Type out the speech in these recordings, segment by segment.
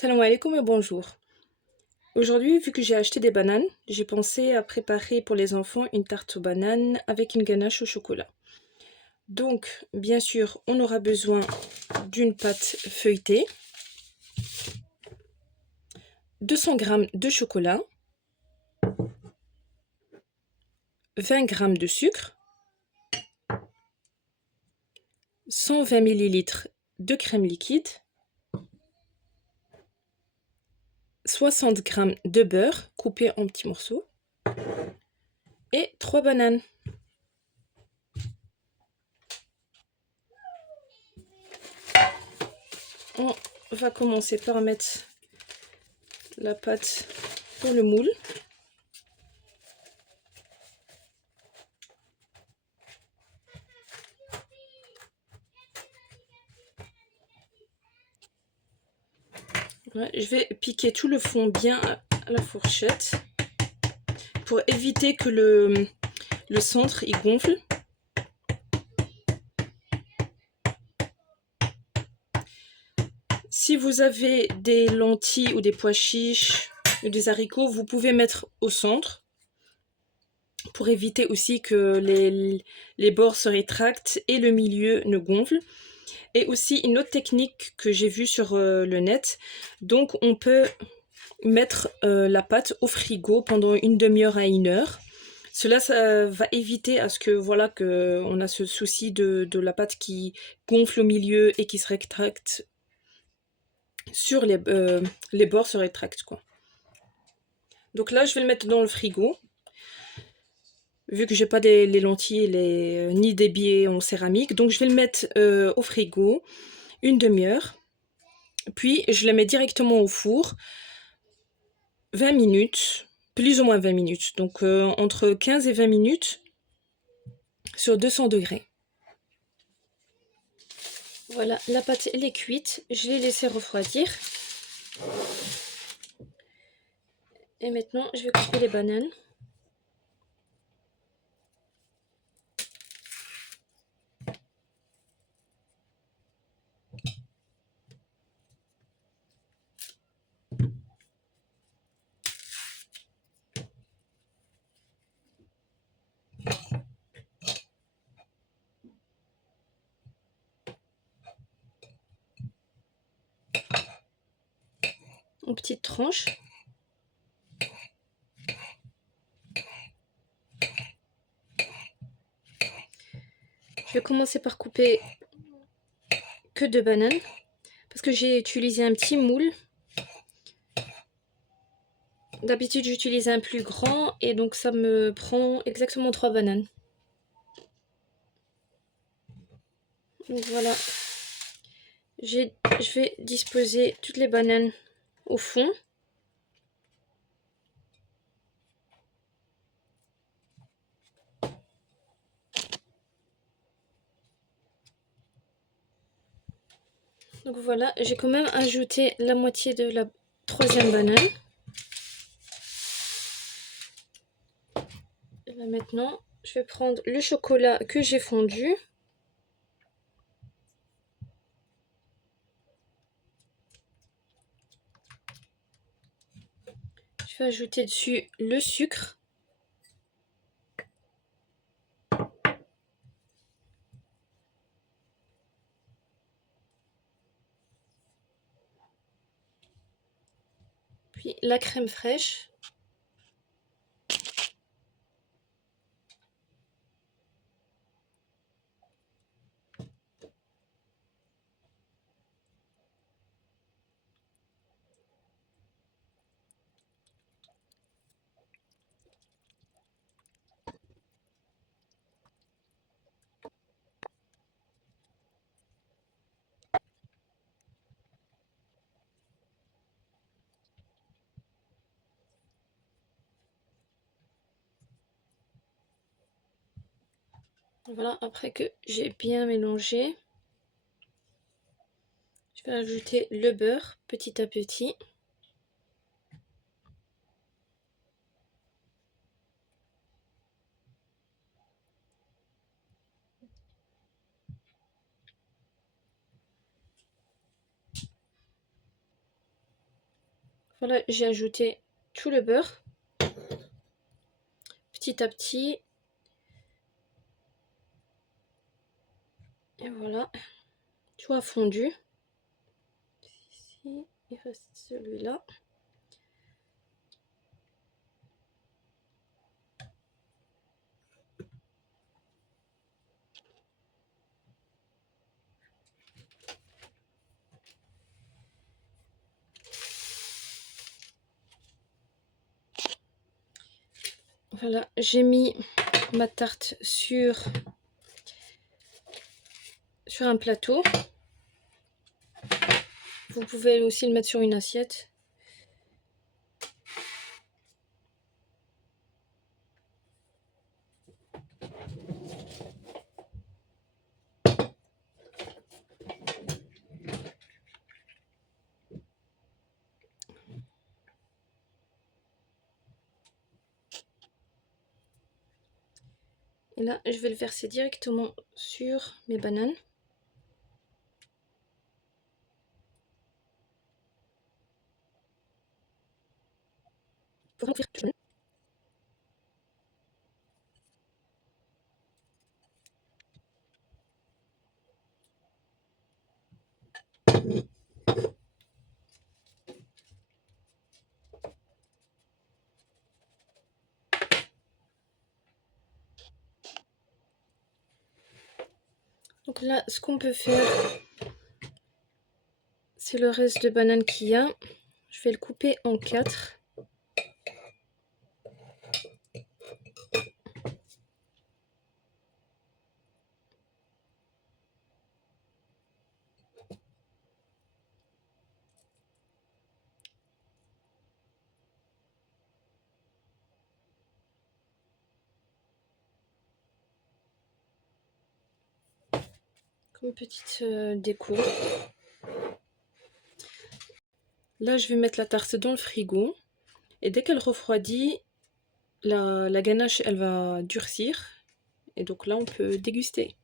Salam alaikum et bonjour. Aujourd'hui, vu que j'ai acheté des bananes, j'ai pensé à préparer pour les enfants une tarte aux bananes avec une ganache au chocolat. Donc, bien sûr, on aura besoin d'une pâte feuilletée, 200 g de chocolat, 20 g de sucre, 120 ml de crème liquide, 60 g de beurre coupé en petits morceaux et 3 bananes. On va commencer par mettre la pâte dans le moule. Ouais, je vais piquer tout le fond bien à la fourchette pour éviter que le centre il gonfle. Si vous avez des lentilles ou des pois chiches ou des haricots, vous pouvez mettre au centre pour éviter aussi que les bords se rétractent et le milieu ne gonfle. Et aussi une autre technique que j'ai vue sur le net, donc on peut mettre la pâte au frigo pendant une demi-heure à 1 heure. Cela ça va éviter à ce que voilà que on a ce souci de la pâte qui gonfle au milieu et qui se rétracte sur les bords se rétractent quoi. Donc là je vais le mettre dans le frigo. Vu que j'ai pas les lentilles ni des biais en céramique, donc je vais le mettre au frigo une demi-heure. Puis je le mets directement au four 20 minutes, plus ou moins 20 minutes, donc entre 15 et 20 minutes sur 200 degrés. Voilà, la pâte elle est cuite, je l'ai laissée refroidir. Et maintenant, je vais couper les bananes. En petites tranches. Je vais commencer par couper que 2 bananes parce que j'ai utilisé un petit moule. D'habitude j'utilise un plus grand et donc ça me prend exactement 3 bananes. Donc voilà, je vais disposer toutes les bananes au fond. Donc voilà, j'ai quand même ajouté la moitié de la 3e banane. Et là maintenant, je vais prendre le chocolat que j'ai fondu. Je vais ajouter dessus le sucre. Puis la crème fraîche. Voilà, après que j'ai bien mélangé, je vais ajouter le beurre petit à petit. Voilà, j'ai ajouté tout le beurre petit à petit. Et voilà, tout a fondu. Ici, il reste celui-là. Voilà, j'ai mis ma tarte sur un plateau. Vous pouvez aussi le mettre sur une assiette. Et là, je vais le verser directement sur mes bananes. Faut vraiment ouvrir. Donc là, ce qu'on peut faire, c'est le reste de banane qu'il y a. Je vais le couper en 4. Comme petite déco. Là, je vais mettre la tarte dans le frigo. Et dès qu'elle refroidit, la ganache, elle va durcir. Et donc là, on peut déguster.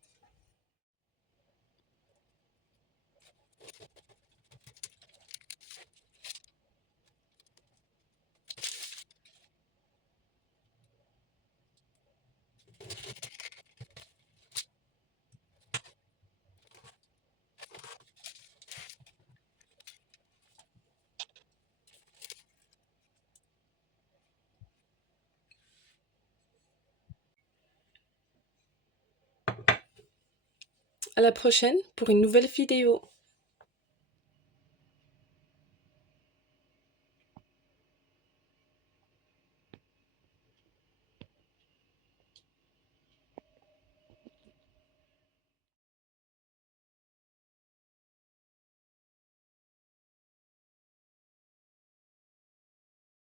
À la prochaine pour une nouvelle vidéo.